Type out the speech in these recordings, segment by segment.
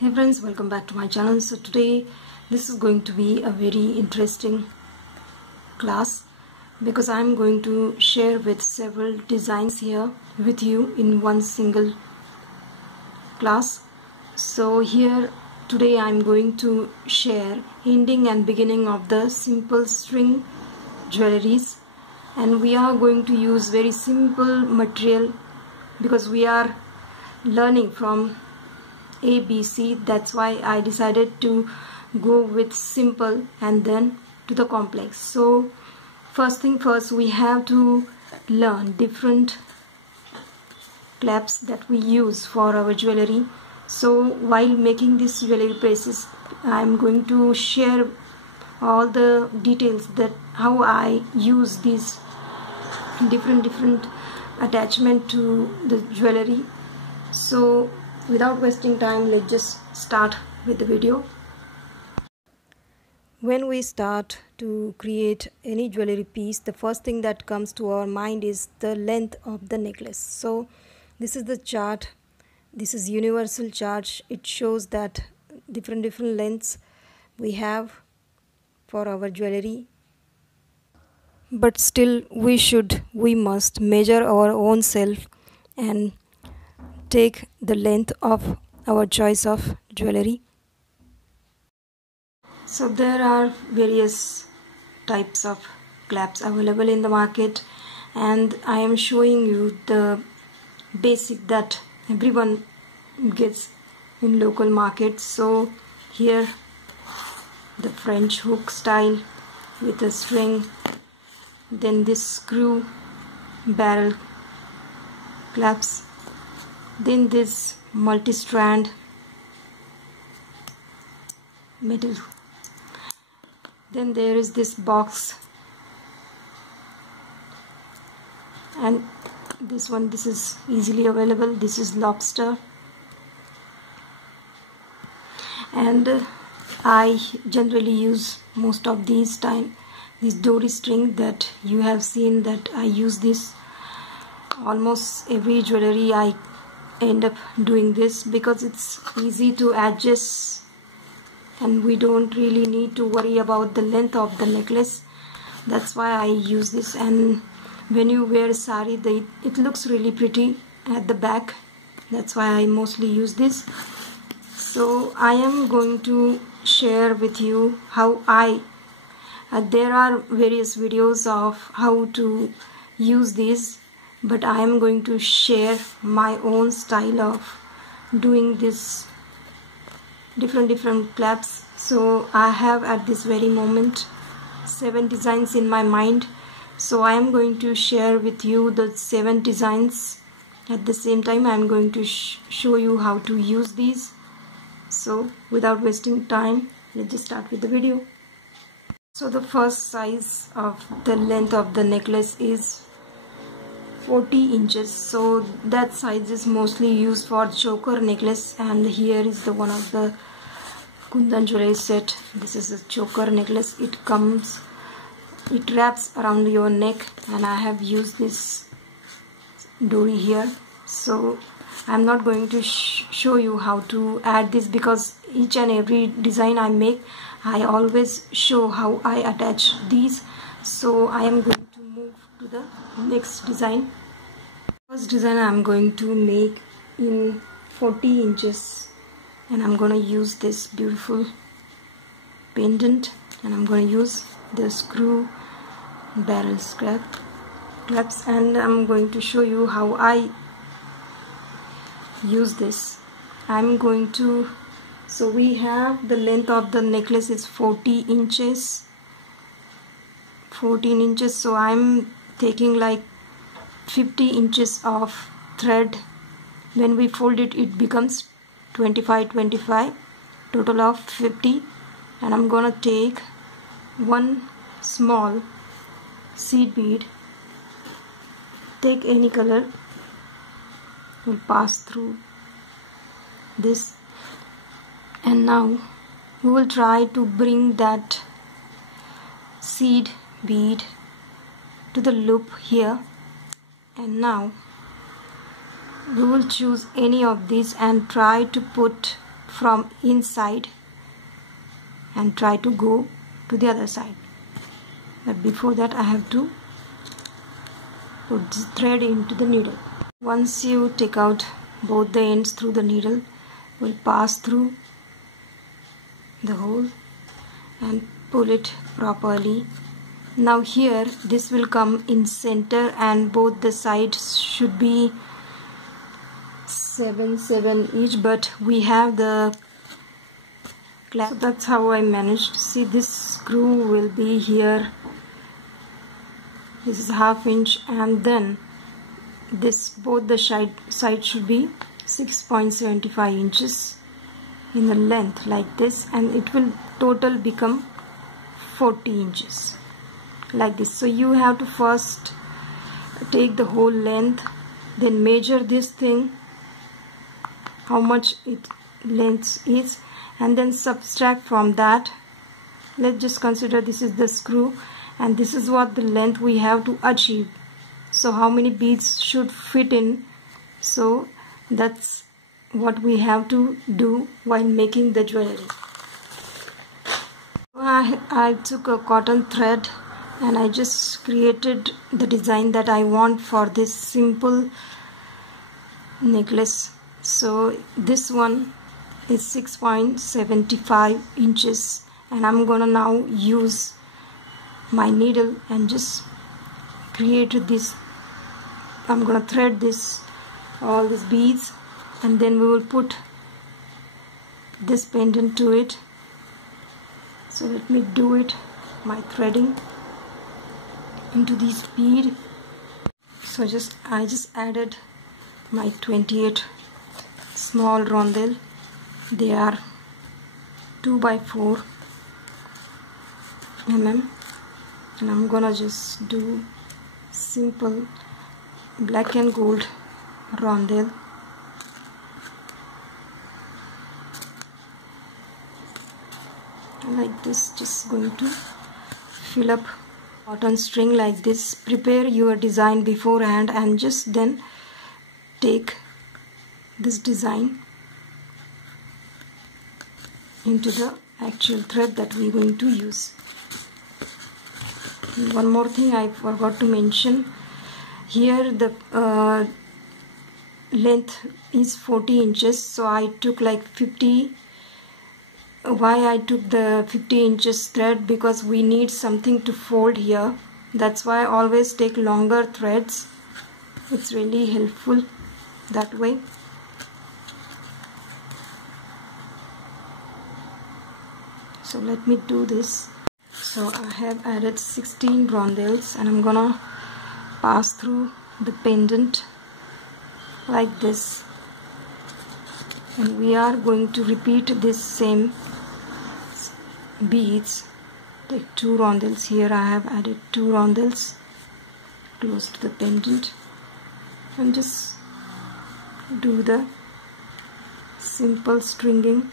Hey friends, welcome back to my channel. So today this is going to be a very interesting class because I'm going to share with several designs here with you in one single class. So here today I'm going to share ending and beginning of the simple string jewelries, and we are going to use very simple material because we are learning from ABC. That's why I decided to go with simple and then to the complex. So first thing first, we have to learn different claps that we use for our jewelry. So while making this jewelry pieces, I'm going to share all the details that how I use these different attachment to the jewelry. So without wasting time, let's just start with the video. When we start to create any jewelry piece, the first thing that comes to our mind is the length of the necklace. So this is the chart. This is universal chart. It shows that different lengths we have for our jewelry. But still we must measure our own self and take the length of our choice of jewelry. So there are various types of claps available in the market, and I am showing you the basic that everyone gets in local markets. So here the French hook style with a string, then this screw barrel claps, then this multi-strand metal, then there is this box, and this is easily available. This is lobster, and I generally use most of these this dory string that you have seen that I use this almost every jewelry. I end up doing this because it's easy to adjust and we don't really need to worry about the length of the necklace. That's why I use this, and when you wear sari, it looks really pretty at the back. That's why I mostly use this. So I am going to share with you how there are various videos of how to use these, but I am going to share my own style of doing this different claps. So I have at this very moment 7 designs in my mind, so I am going to share with you the 7 designs. At the same time, I am going to show you how to use these. So without wasting time, let's just start with the video. So the first size of the length of the necklace is 40 inches. So that size is mostly used for choker necklace, and here is the one of the Kundan jewelry set. This is a choker necklace. It wraps around your neck, and I have used this dory here. So I'm not going to show you how to add this because each and every design I make, I always show how I attach these. So I am going to move to the next design. First design I'm going to make in 40 inches, and I'm going to use this beautiful pendant, and I'm going to use the screw barrel claps, and I'm going to show you how I use this. So we have the length of the necklace is 40 inches, 14 inches. So I'm taking like 50 inches of thread. When we fold it, it becomes 25, total of 50, and I'm gonna take one small seed bead. Take any color, will pass through this, and now we will try to bring that seed bead to the loop here, and now we will choose any of these and try to put from inside and try to go to the other side. But before that I have to put the thread into the needle. Once you take out both the ends through the needle, will pass through the hole and pull it properly. Now here this will come in center and both the sides should be 7 each, but we have the clasp. So that's how I managed. See, this screw will be here. This is 1/2 inch, and then this both the side should be 6.75 inches in the length like this, and it will total become 40 inches like this. So you have to first take the whole length, then measure this thing how much it length is, and then subtract from that. Let's just consider this is the screw and this is what the length we have to achieve. So how many beads should fit in? So that's what we have to do while making the jewelry. I took a cotton thread and I just created the design that I want for this simple necklace. So this one is 6.75 inches, and I'm gonna now use my needle and just create this. I'm gonna thread this, all these beads, and then we will put this pendant to it. So let me do it, my threading into this bead. So I just added my 28 small rondelle. They are 2 by 4 mm, and I'm gonna just do simple black and gold rondelle. Like this, just going to fill up cotton string like this. Prepare your design beforehand and just then take this design into the actual thread that we're going to use. One more thing I forgot to mention, here the length is 40 inches, so I took like 50. Why I took the 50 inches thread? Because we need something to fold here. That's why I always take longer threads. It's really helpful that way. So let me do this. So I have added 16 rondelles and I'm gonna pass through the pendant like this, and we are going to repeat this same beads. Take 2 rondelles. Here I have added 2 rondelles close to the pendant, and just do the simple stringing.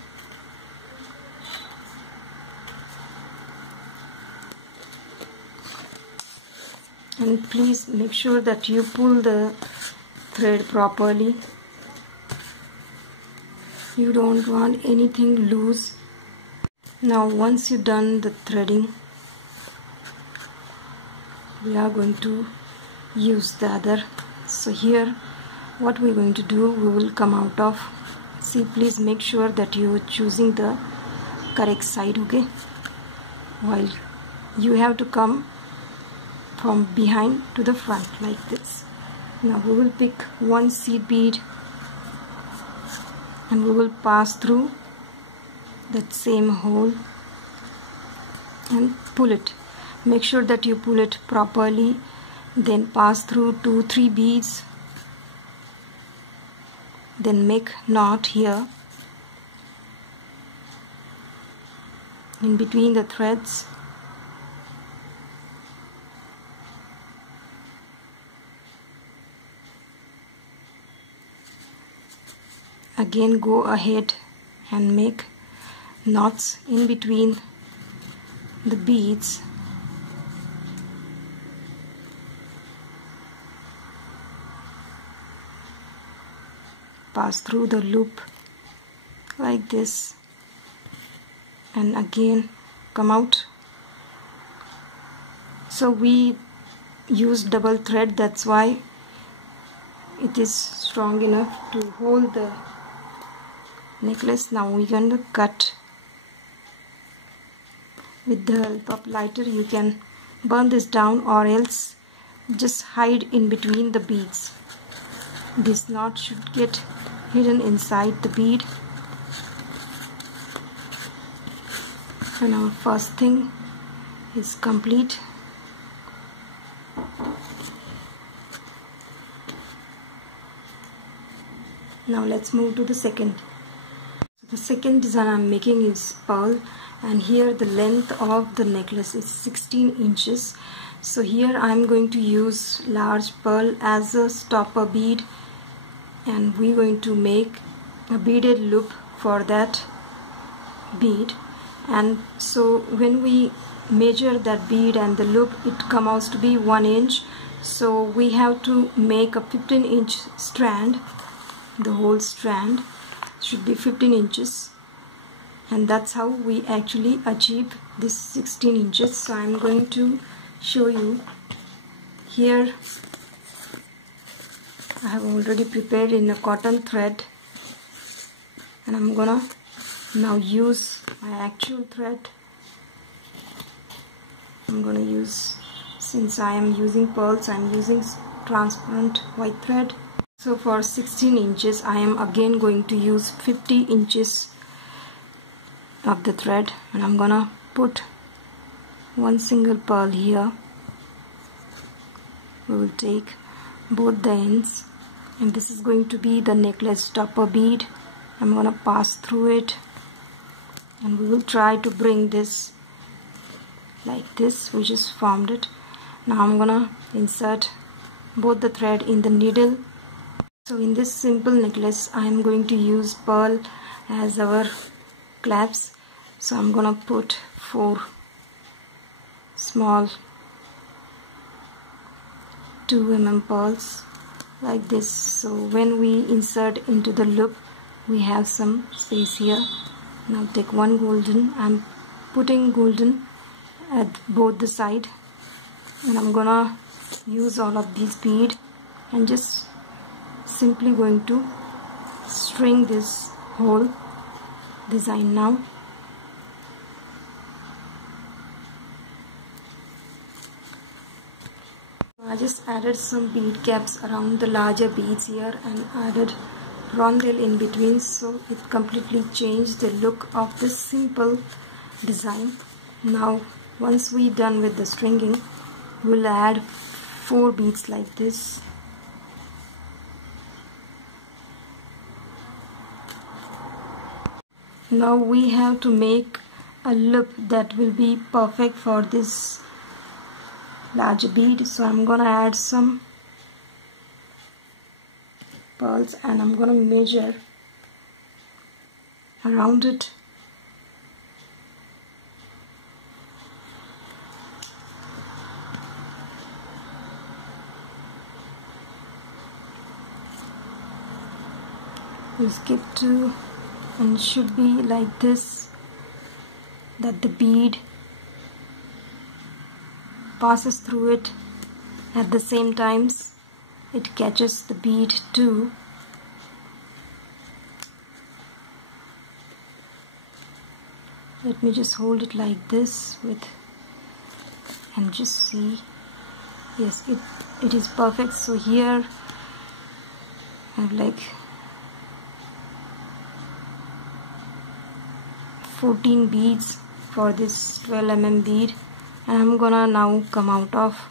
And please make sure that you pull the thread properly. You don't want anything loose. Now once you've done the threading, we are going to use the other. So here what we're going to do, we will come out of, see, please make sure that you're choosing the correct side, okay? While you have to come from behind to the front like this. Now we will pick one seed bead and we will pass through that same hole and pull it. Make sure that you pull it properly, then pass through 2-3 beads, then make knot here in between the threads. Again go ahead and make knots in between the beads. Pass through the loop like this, and again come out. So we use double thread, that's why it is strong enough to hold the necklace. Now we're going to cut. With the help of lighter you can burn this down, or else just hide in between the beads. This knot should get hidden inside the bead. And our first thing is complete. Now let's move to the second. The second design I'm making is pearl, and here the length of the necklace is 16 inches. So here I'm going to use large pearl as a stopper bead, and we're going to make a beaded loop for that bead. And so when we measure that bead and the loop, it comes out to be 1 inch. So we have to make a 15-inch strand. The whole strand should be 15 inches, and that's how we actually achieve this 16 inches. So I'm going to show you here. I have already prepared in a cotton thread, and I'm gonna now use my actual thread. I'm gonna use, since I am using pearls, I'm using transparent white thread. So for 16 inches I am again going to use 50 inches of the thread, and I'm gonna put one single pearl here. We will take both the ends, and this is going to be the necklace stopper bead. I'm gonna pass through it, and we will try to bring this like this. We just formed it. Now I'm gonna insert both the thread in the needle. So in this simple necklace I am going to use pearl as our clasp. So I'm gonna put 4 small 2 mm pearls like this. So when we insert into the loop, we have some space here. Now take one golden. I'm putting golden at both the side, and I'm gonna use all of these beads and just simply going to string this whole design now. I just added some bead caps around the larger beads here and added rondelle in between, so it completely changed the look of this simple design. Now once we're done with the stringing, we'll add 4 beads like this. Now we have to make a loop that will be perfect for this large bead. So I'm gonna add some pearls, and I'm gonna measure around it. We'll skip 2, and should be like this, that the bead passes through it at the same times it catches the bead too. Let me just hold it like this and just see. Yes, it is perfect. So here I have like 14 beads for this 12 mm bead, and I'm gonna now come out of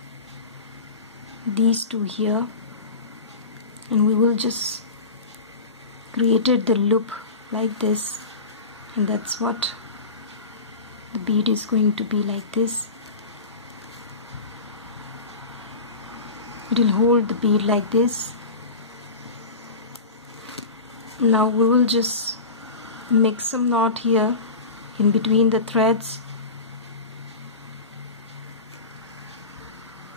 these 2 here, and we will just created the loop like this, and that's what the bead is going to be like this. It will hold the bead like this. Now we will just make some knot here in between the threads,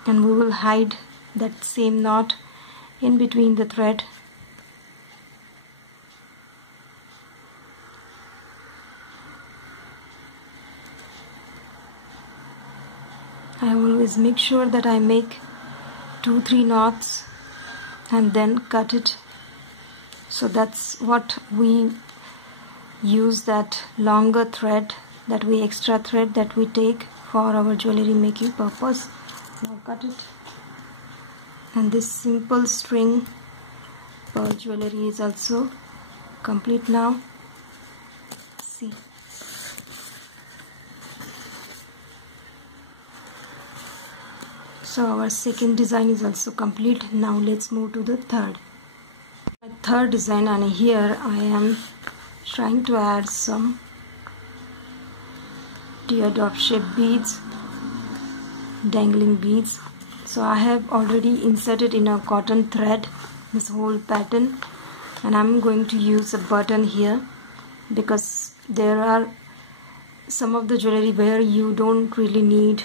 and we will hide that same knot in between the thread. I always make sure that I make 2-3 knots and then cut it. So that's what we use, that longer thread, that we extra thread that we take for our jewelry making purpose. Now cut it. And this simple string pearl jewelry is also complete now. See. So our second design is also complete. Now let's move to the third. My third design, and here I am trying to add some teardrop shaped beads, dangling beads. So I have already inserted in a cotton thread this whole pattern, and I'm going to use a button here because there are some of the jewelry where you don't really need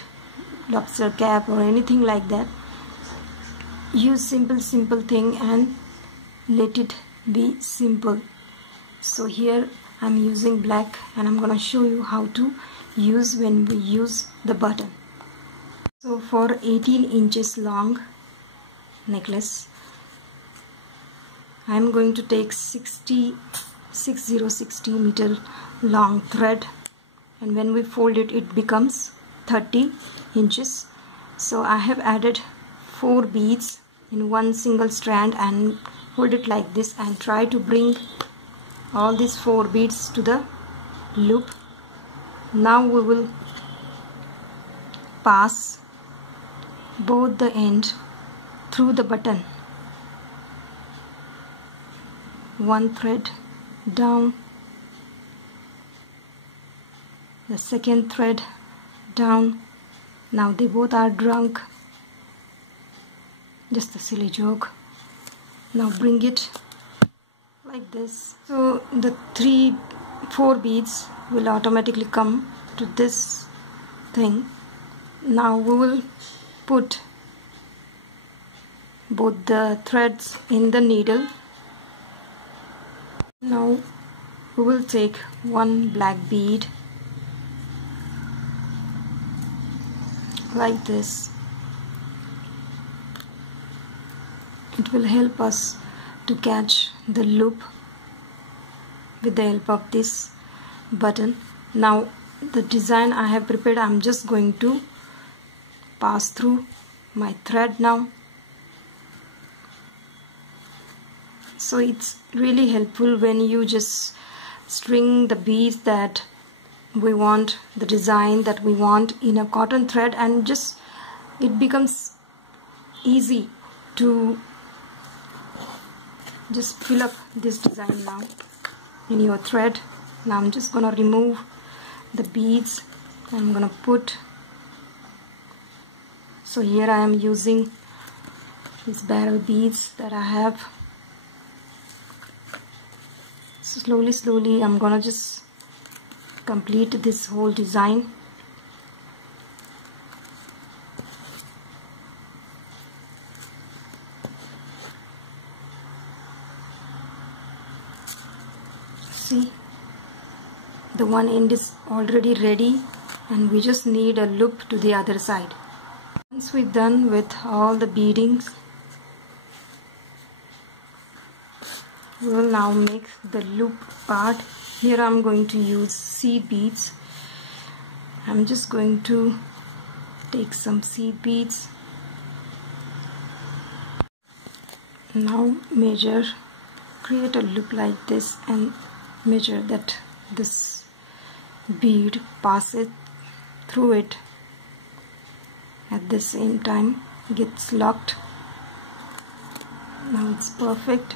lobster cap or anything like that. Use simple thing and let it be simple. So here I'm using black, and I'm gonna show you how to use when we use the button. So for 18 inches long necklace, I'm going to take 60 meter long thread, and when we fold it, it becomes 30 inches. So I have added 4 beads in one single strand and hold it like this and try to bring all these 4 beads to the loop. Now we will pass both the end through the button. One thread down, the second thread down. Now they both are drunk. Just a silly joke. Now bring it like this. So the 4 beads will automatically come to this thing. Now we will put both the threads in the needle. Now we will take one black bead like this. It will help us to catch the loop with the help of this button. Now the design I have prepared, I'm just going to pass through my thread now. So it's really helpful when you just string the beads that we want, the design that we want in a cotton thread, and just it becomes easy to just fill up this design now in your thread. Now I'm just gonna remove the beads. I'm gonna put, so here I am using these barrel beads that I have. So slowly I'm gonna just complete this whole design. See, the one end is already ready, and we just need a loop to the other side. Once we're done with all the beadings, we will now make the loop part. Here I'm going to use seed beads. I'm just going to take some seed beads. Now measure, create a loop like this and measure that this bead passes through it at the same time, gets locked. Now it's perfect.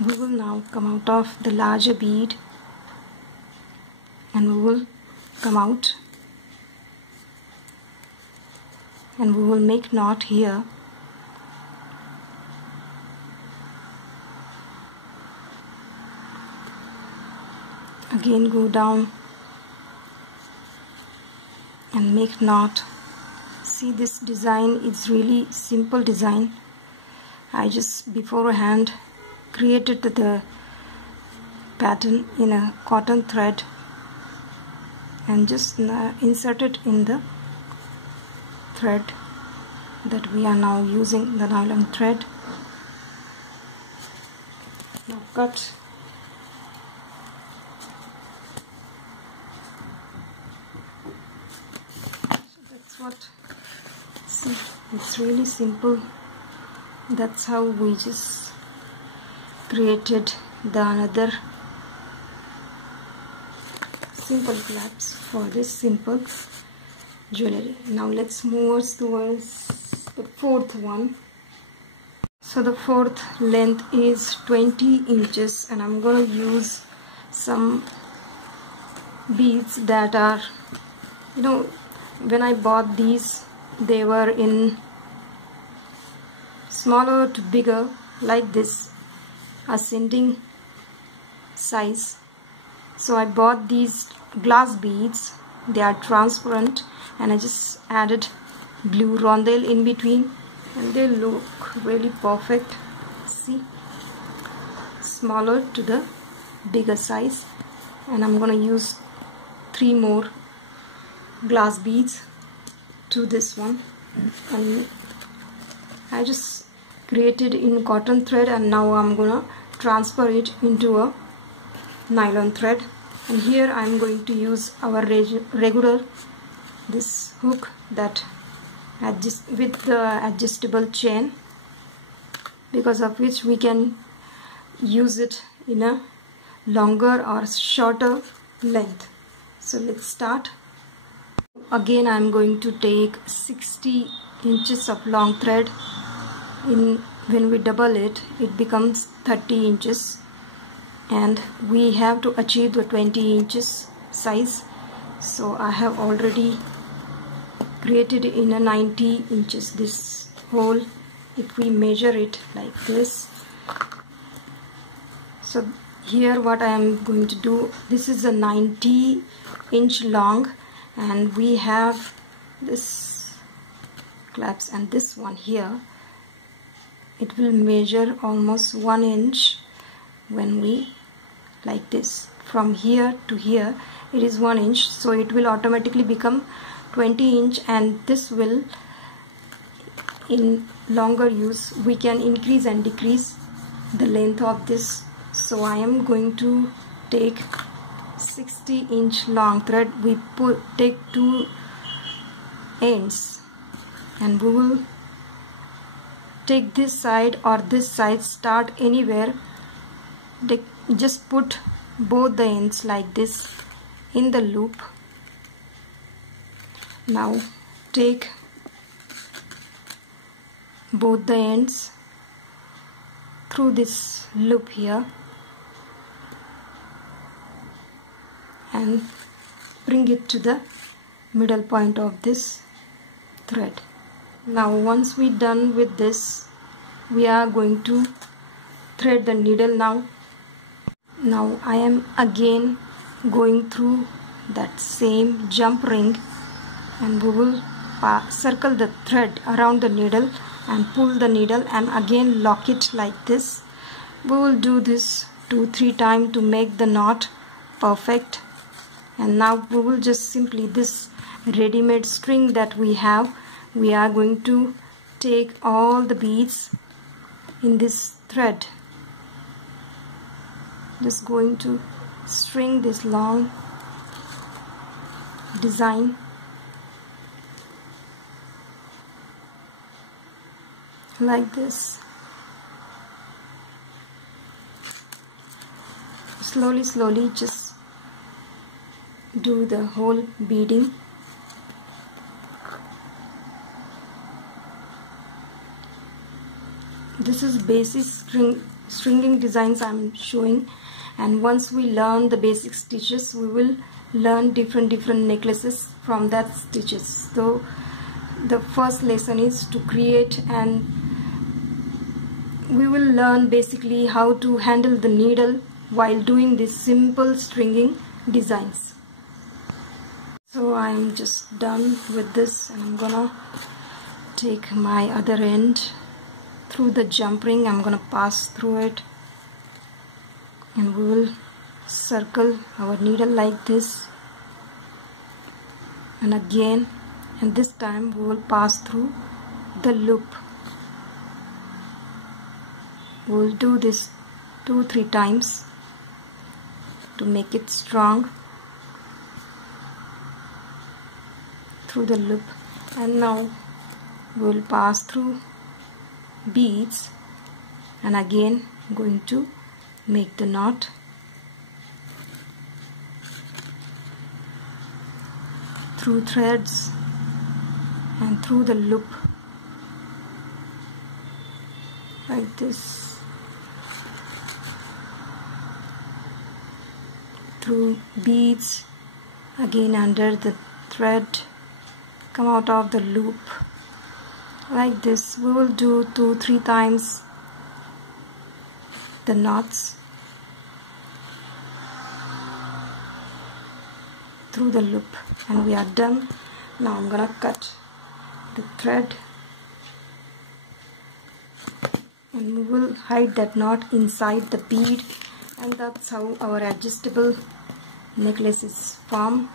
We will now come out of the larger bead, and we will come out, and we will make knot here. Again go down and make knot. See, this design is really simple design. I just beforehand created the pattern in a cotton thread and just insert it in the thread that we are now using, the nylon thread. Now cut. So that's what, see, it's really simple. That's how we just created the another simple clasps for this simple jewelry. Now let's move towards the fourth one. So the fourth length is 20 inches and I'm going to use some beads that are, you know, when I bought these, they were in smaller to bigger, like this, ascending size. So I bought these glass beads. They are transparent and I just added blue rondelle in between and they look really perfect. See, smaller to the bigger size, and I'm gonna use 3 more glass beads to this one, and I just created in cotton thread and now I'm gonna transfer it into a nylon thread. And here I'm going to use our regular this hook that adjust with the adjustable chain, because of which we can use it in a longer or shorter length. So let's start. Again I'm going to take 60 inches of long thread. When we double it, it becomes 30 inches and we have to achieve the 20 inches size. So I have already created in a 90 inches this hole. If we measure it like this, so here what I am going to do, this is a 90 inch long and we have this clasp and this one here, it will measure almost 1 inch. When we like this, from here to here it is 1 inch, so it will automatically become 20 inch, and this will, in longer use, we can increase and decrease the length of this. So I am going to take 60 inch long thread. We take 2 ends and we will take this side or this side, start anywhere, just put both the ends like this in the loop. Now take both the ends through this loop here and bring it to the middle point of this thread. Now once we done with this, we are going to thread the needle now. Now I am again going through that same jump ring and we will circle the thread around the needle and pull the needle and again lock it like this. We will do this 2-3 times to make the knot perfect. And now we will just simply, this ready-made string that we have, we are going to take all the beads in this thread, just going to string this long design like this. Slowly just do the whole beading. This is basic stringing designs I'm showing, and once we learn the basic stitches, we will learn different necklaces from that stitches. So the first lesson is to create, and we will learn basically how to handle the needle while doing these simple stringing designs. So I am just done with this, and I'm gonna take my other end through the jump ring. I'm gonna pass through it and we will circle our needle like this, and again and this time we will pass through the loop. We will do this 2-3 times to make it strong through the loop. And now we will pass through beads, and again going to make the knot. Through threads and through the loop like this, through beads, again under the thread, come out of the loop like this. We will do 2-3 times the knots through the loop, and we are done. Now I'm gonna cut the thread, and we will hide that knot inside the bead, and that's how our adjustable necklace is formed.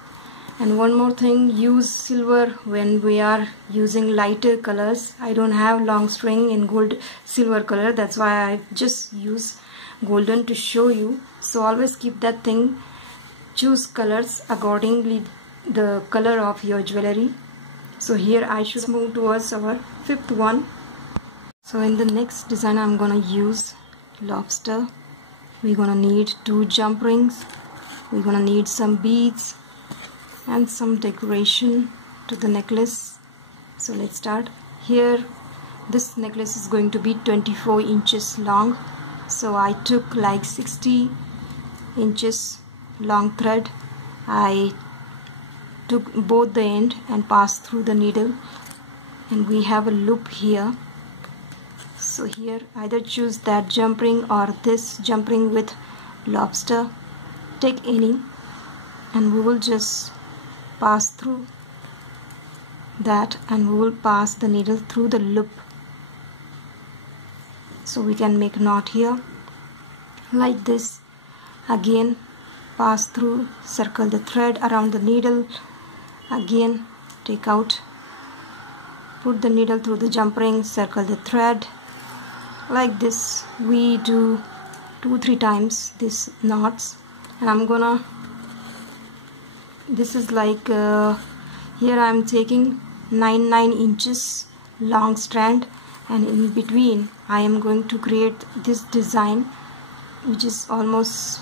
And one more thing, use silver when we are using lighter colors. I don't have long string in gold silver color, that's why I just use golden to show you. So always keep that thing, choose colors accordingly the color of your jewelry. So here I should move towards our 5th one. So in the next design I'm gonna use lobster. We're gonna need 2 jump rings, we're gonna need some beads and some decoration to the necklace. So let's start. Here this necklace is going to be 24 inches long, so I took like 60 inches long thread. I took both the end and passed through the needle, and we have a loop here. So here either choose that jump ring or this jump ring with lobster, take any, and we will just pass through that, and we will pass the needle through the loop, so we can make knot here like this. Again pass through, circle the thread around the needle, again take out, put the needle through the jump ring, circle the thread like this. We do 2-3 times these knots, and I'm gonna, this is like here I'm taking 9 inches long strand, and in between I am going to create this design which is almost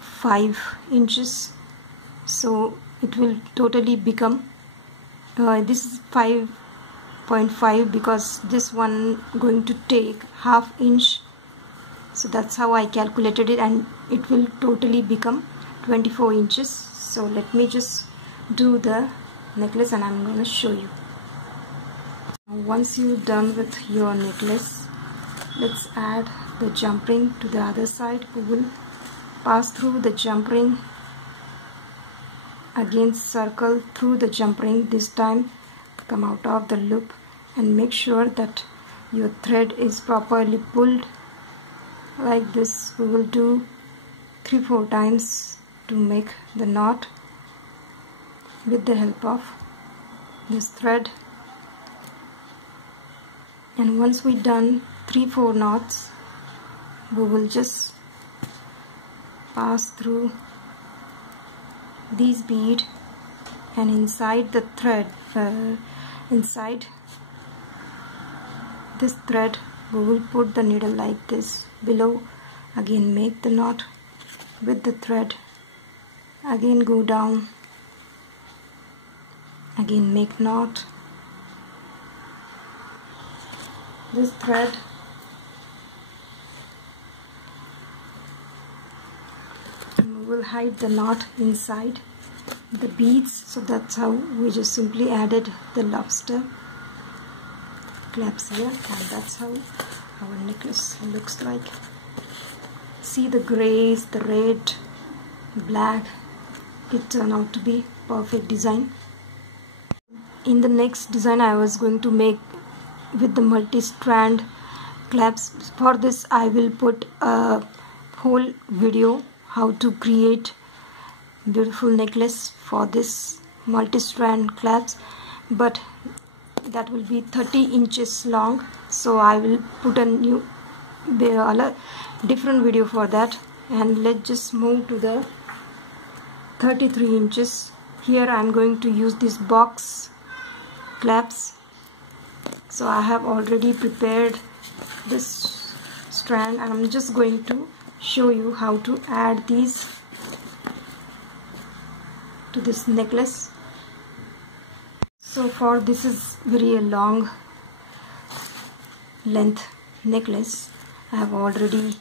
5 inches, so it will totally become this is 5.5 because this one going to take ½ inch, so that's how I calculated it, and it will totally become 24 inches. So let me just do the necklace and I'm going to show you. Once you're done with your necklace, let's add the jump ring to the other side. We will pass through the jump ring, again circle through the jump ring, this time come out of the loop, and make sure that your thread is properly pulled like this. We will do 3-4 times to make the knot with the help of this thread. And once we done 3-4 knots, we will just pass through these bead, and inside the thread, inside this thread we will put the needle like this below, again make the knot with the thread, again go down, again make knot, this thread, and we will hide the knot inside the beads. So that's how we just simply added the lobster clasps here, and that's how our necklace looks like. See the grays, the red, black, it turned out to be perfect design. In the next design I was going to make with the multi-strand clasps. For this I will put a whole video how to create beautiful necklace for this multi-strand clasps, but that will be 30 inches long, so I will put a new different video for that. And let's just move to the 33 inches. Here I am going to use this box clasp. So I have already prepared this strand, and I'm just going to show you how to add these to this necklace. So for this is very long length necklace, I have already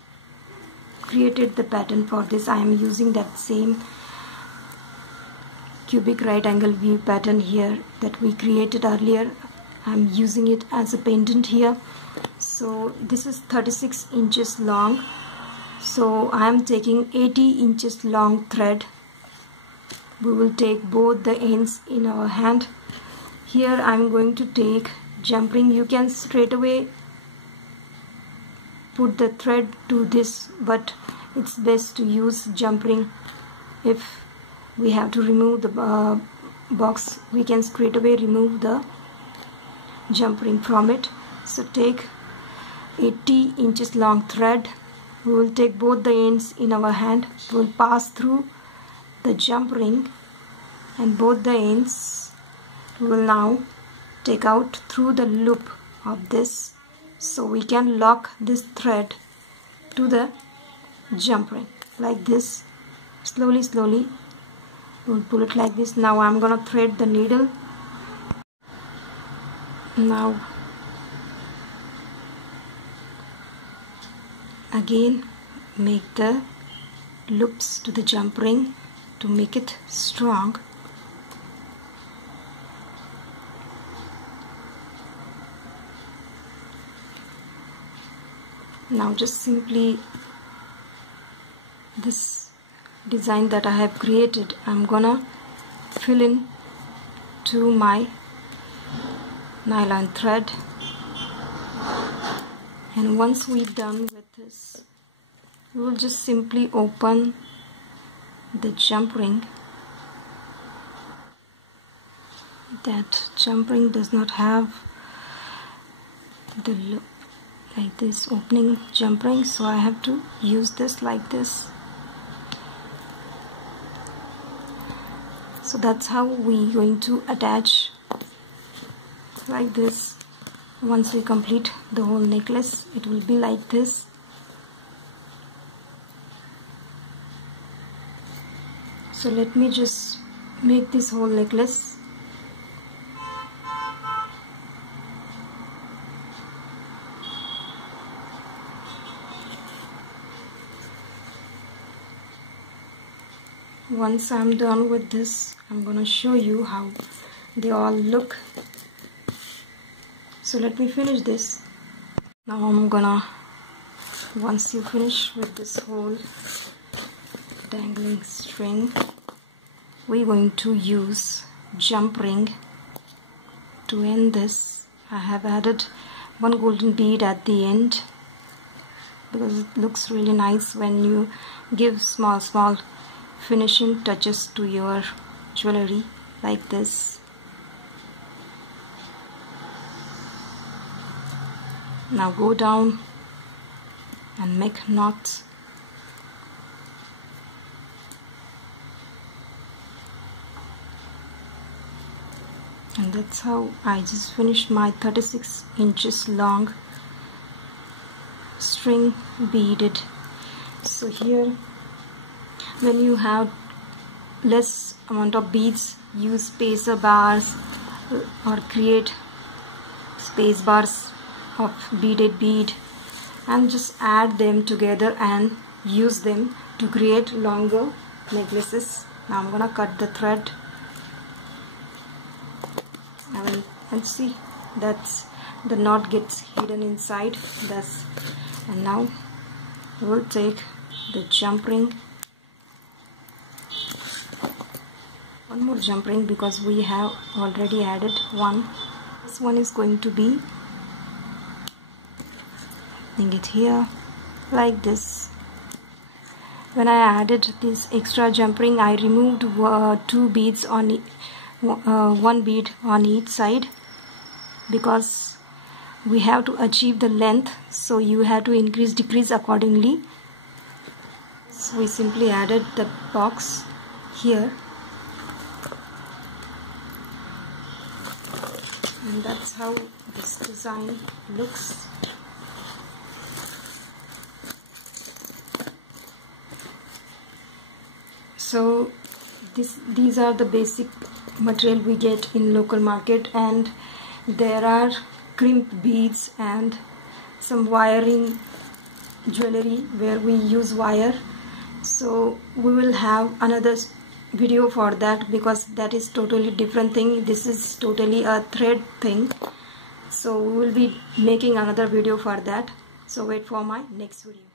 created the pattern for this. I am using that same cubic right angle view pattern here that we created earlier. I am using it as a pendant here. So this is 36 inches long, so I am taking 80 inches long thread. We will take both the ends in our hand. Here I am going to take jump ring. You can straight away put the thread to this, but it's best to use jump ring. If we have to remove the box, we can straight away remove the jump ring from it. So take 80 inches long thread. We will take both the ends in our hand. We will pass through the jump ring, and both the ends we will now take out through the loop of this, so we can lock this thread to the jump ring like this. Slowly we'll pull it like this. Now I'm gonna thread the needle. Now again make the loops to the jump ring to make it strong. Now just simply this design that I have created, I'm gonna fill in to my nylon thread, and once we're done with this, we will just simply open the jump ring. That jump ring does not have the loop like this, opening jump ring, so I have to use this like this. So that's how we're going to attach like this. Once we complete the whole necklace, it will be like this. So let me just make this whole necklace. Once I'm done with this, I'm gonna show you how they all look. So let me finish this. Now I'm gonna, once you finish with this whole dangling string, we're going to use jump ring to end this. I have added one golden bead at the end because it looks really nice when you give small finishing touches to your jewelry like this. Now go down and make knots. And that's how I just finished my 36 inches long string beaded. So here, when you have less amount of beads, use spacer bars or create space bars of beaded bead and just add them together and use them to create longer necklaces. Now I'm gonna cut the thread and see that's the knot gets hidden inside. And now we'll take the jump ring, one more jump ring because we have already added one. This one is going to be putting it here like this. When I added this extra jump ring, I removed 2 beads on one bead on each side, because we have to achieve the length, so you have to increase decrease accordingly. So we simply added the box here, and that's how this design looks. So these are the basic material we get in local market, and there are crimped beads and some wiring jewelry where we use wire. So we will have another video for that, because that is totally different thing. This is totally a thread thing, so we will be making another video for that. So wait for my next video.